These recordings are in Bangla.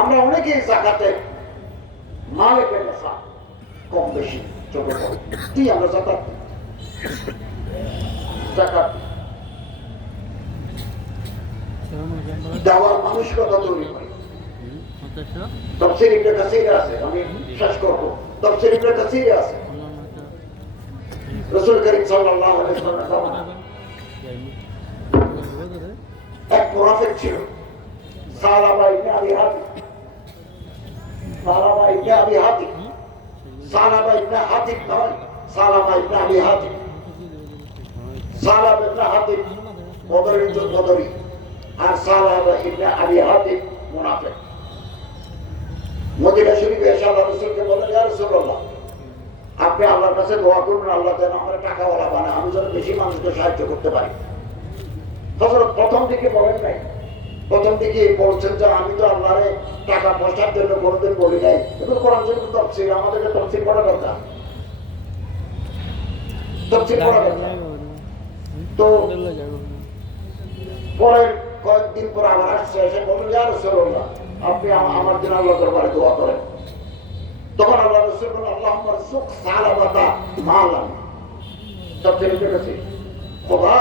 আমরা অনেকেই জাকাতে মালিকের নেশা কম বেশি চোখে আমরা জাকাত জাকাত। দেওয়ার মানসিকতা তৈরি করি। আছে, আমি শেষ করব। তফসির আছে। এক মুনাফিক ছিল সালাবা ইবনে আবি হাতিম সালাবা ইবনে হাতিম নয় সালাবা ইবনে আবি হাতিম সালাবা ইবনে হাতিম বদরের যুদ্ধ বদরি। আর সালাবা ইবনে আবি হাতিম মুনাফিক। মদিনা শরীফে এসে আল্লাহ রসুলকে বলেন ইয়া রাসূলুল্লাহ, আপনি আল্লাহর কাছে দোয়া করুন, আল্লাহ যেন আমার টাকাওয়ালা বানায়। আমি যেন বেশি মানুষকে সাহায্য করতে পারি। হজরত প্রথম দিকে বলেন নাই প্রথম দিকে বলছেন যে আমি তো আল্লাহরে টাকা পয়সার জন্য কোনোদিন বলি নাই। এগুলো কোরআন শরীফ তফসিল, আমাদেরকে তফসিল করা দরকার। তফসিল করা দরকার। তো পরের কয়েকদিন পর আবার আসছে, এসে রাসূলুল্লাহ, আপনি আমার জন্য আল্লাহ দরবারে দোয়া করেন। তখন আল্লাহ রসুল বলেন আল্লাহ আমার সুখ সালাবাতা মালাম তফসিল করেছি খোদা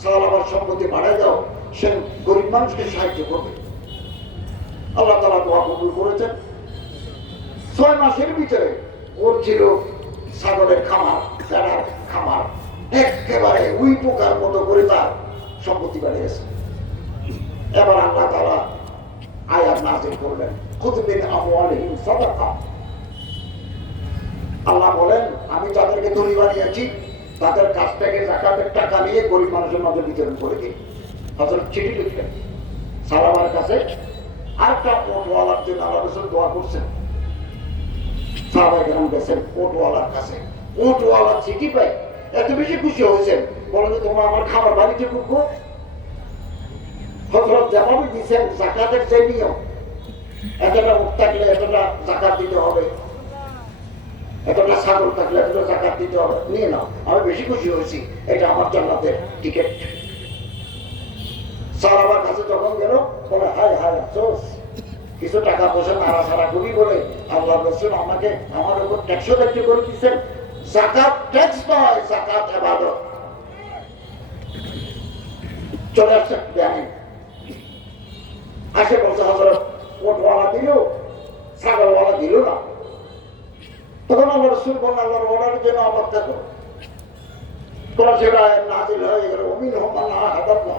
সালাবার সম্পত্তি বাড়ায় দাও। সে গরিব মানুষকে সাহায্য করবে। আল্লাহ তালা দোয়া কবুল করেছেন। ছয় মাসের ভিতরে ওর ছিল ছাগলের খামার, ভেড়ার খামার, একেবারে উই পোকার মতো করে তার সম্পত্তি বাড়িয়েছে এবার আল্লাহ তালা আয়াত নাজিল করলেন খুদবিন আল্লাহ বলেন, আমি যাদেরকে ধনী বানিয়েছি, তাদের কাছ থেকে জাকাতের টাকা নিয়ে গরিব মানুষের মাঝে বিতরণ করে দিই হজরত চিঠি লিখলেন। সালামার কাছে আরেকটা ওটওয়ালার জন্য আল্লাহ রসুল দোয়া করছেন। সাহাবাই গ্রাম গেছেন ওটওয়ালার কাছে। ওটওয়ালা চিঠি পাই এত বেশি খুশি হয়েছেন। বলেন যে, তোমরা আমার খাবার বাড়িতে ঢুকবো হজরত যেভাবে দিচ্ছেন জাকাতের যে নিয়ম। এতটা উঠ থাকলে এতটা জাকাত দিতে হবে। এতটা ছাগল থাকলে এতটা জাকাত দিতে হবে। নিয়ে নাও, আমি বেশি খুশি হয়েছি। এটা আমার জান্নাতের টিকিট। স্যার, আমার কাছে যখন গেল, বলে হায় হায় আফসোস। কিছু টাকা পয়সা নাড়াছাড়া করি বলে আল্লাহ রসুল আমাকে, আমার উপর ট্যাক্সও দেখতে করে দিচ্ছেন জাকাত ট্যাক্স নয়, জাকাত এবাদত চলে আসছে জানেন আসে বলছে হজরত ওটওয়ালা দিল, ছাগলওয়ালা দিল না। তখন আল্লাহ রসুল বলেন আল্লাহর অর্ডারের জন্য অপেক্ষা করো? তোরা সেটা নাজিল হয়ে গেল। অমিন না হাদার না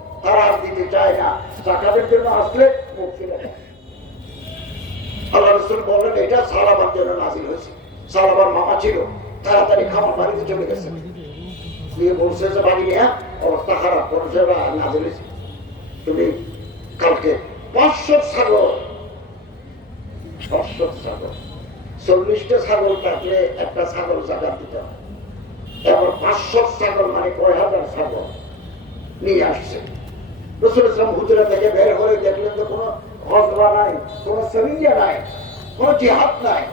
তারা দিতে চায় না। জাকাতের জন্য আসলে মুখ ফিরে আল্লাহ রসুল বললেন এটা সালাবার জন্য নাজিল হয়েছে। সালাবার মামা ছিল। তাড়াতাড়ি খামার বাড়িতে চলে গেছে। বলছে যে বাড়ি নিয়ে অবস্থা খারাপ। বলছে "বা, নাজিল হয়েছে। তুমি কালকে পাঁচশো ছাগল পাঁচশো ছাগল চল্লিশটা ছাগল কাটলে একটা ছাগল জাগাত দিতে হয় এবার পাঁচশো ছাগল মানে কয় হাজার ছাগল নিয়ে আসছে। রসুল হয়ে দেখলেন তো কোনো হজবা নাই, কোনো সরিয়া নাই, কোনো জিহাদ নাই।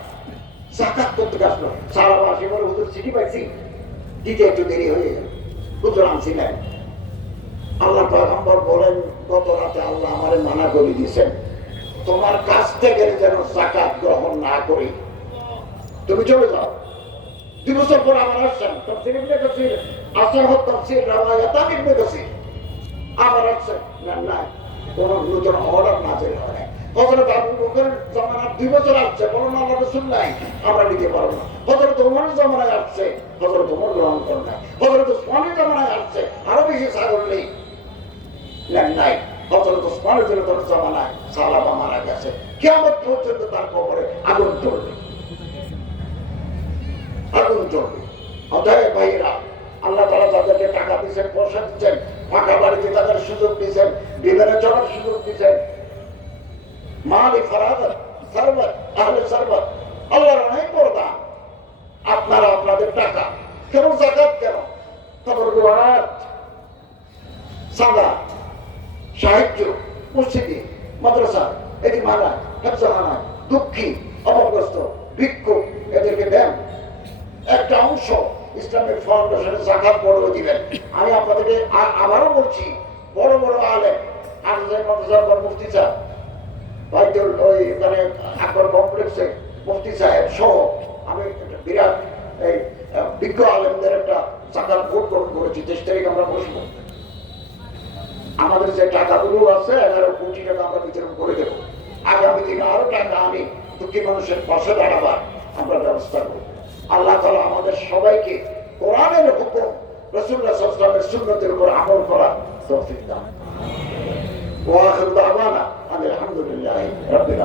জাকাত করতে আসলো সারা মাসে বলে, হুজুর পাইছি? দিতে একটু দেরি হয়ে হুজুর আনছিলেন আল্লাহ পয়গম্বর বলেন, গত রাতে আল্লাহ আমারে মানা করে দিয়েছেন, তোমার কাছ থেকে যেন জাকাত গ্রহণ না করি। তুমি চলে যাও। দুই বছর পর আমার আসছেন। কাসির, আসর হত রাওয়ায়াতান ইবনে কাসির। আবার আসছেন না নতুন অর্ডার না হযরত আবু বকর জামানার দুই বছর আসছে, বলেন আল্লাহ রাসূল নাই, আমরা নিতে পারব না। হযরত ওমর জামানায় আসছে, হযরত ওমর গ্রহণ করে না হযরত ওসমানের জামানায় আসছে, আরও বেশি ছাগল নেই। নাই। হযরত ওসমানের জন্য তোর তার কবরে আগুন জ্বলবে। আগুন জ্বলবে। অতএব ভাইরা আল্লাহ তালা তাদেরকে টাকা দিচ্ছেন পয়সা দিচ্ছেন ফাঁকা বাড়িতে তাদের সুযোগ দিচ্ছেন বিমানে চলার সুযোগ দিচ্ছেন মালি ফরাদ সারবত আহলে সারবত আল্লাহর অনেক বড় দান। আপনারা আপনাদের টাকা কেন জাকাত কেন? মাদ্রাসা এটি মানা হেফজাখানা দুঃখী অভাবগ্রস্ত ভিক্ষুক, এদেরকে একটা অংশ ইসলামিক ফাউন্ডেশনের জাকাত বড় দিবেন। আমি আপনাদেরকে আবারও বলছি, বড় বড় আলেম মানে আমি বিরাট বিজ্ঞ আলেমদের একটা ভোট গ্রহণ করেছি আমরা বসবো। আমাদের যে টাকাগুলো আছে, এগারো কোটি টাকা আমরা বিতরণ করে দেবো। আগামী দিনে আরও টাকা আমি দুঃখী মানুষের পাশে দাঁড়াবার আমরা ব্যবস্থা করব। আল্লাহ তালা আমাদের সবাইকে রসুল্লাহ সাল্লামের সুন্নতের উপর আমল করা তৌফিক দান ওয়াখির দাওয়ানা আলহামদুলিল্লাহ রাব্বিল